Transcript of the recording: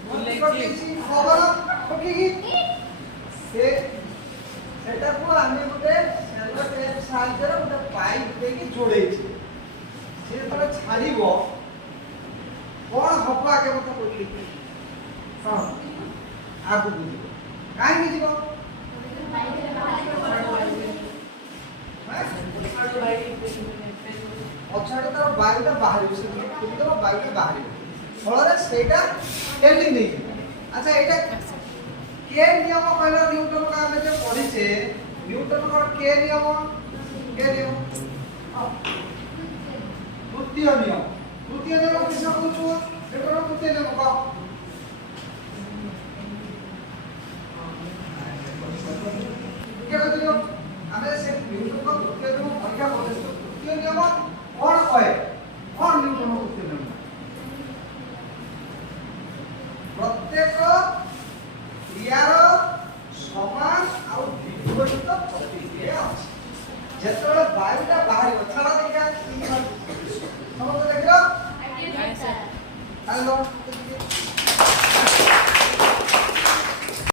खबर ठोकी से सेटा को आमे गोटे सेलो टेप साहाय्य गोटे पाइप देके जोड़े से तले छाड़िबो कोन हबा के मत कोइ हां आगु बुझिबो काहे कि जीवो अछाड़ तर बायुटा बाहर से तो बायुटा बाहर फल सेटा टेली नहीं अच्छा एटा के नियम कहला न्यूटन का हमें जो पढ़ी छे न्यूटन का के नियम तृतीय नियम किसे कहू एटा तृतीय नियम का के कहलियो हमें से न्यूटन का तृतीय नियम परीक्षा करते तृतीय नियम कौन कहे कौन न्यूटन का तृतीय नियम प्रत्येक क्रियार समान आ विपरीत प्रतिक्रिया अछि जेतबे वायुटा बाहर छाड़ा देखा समझ देखलो हेलो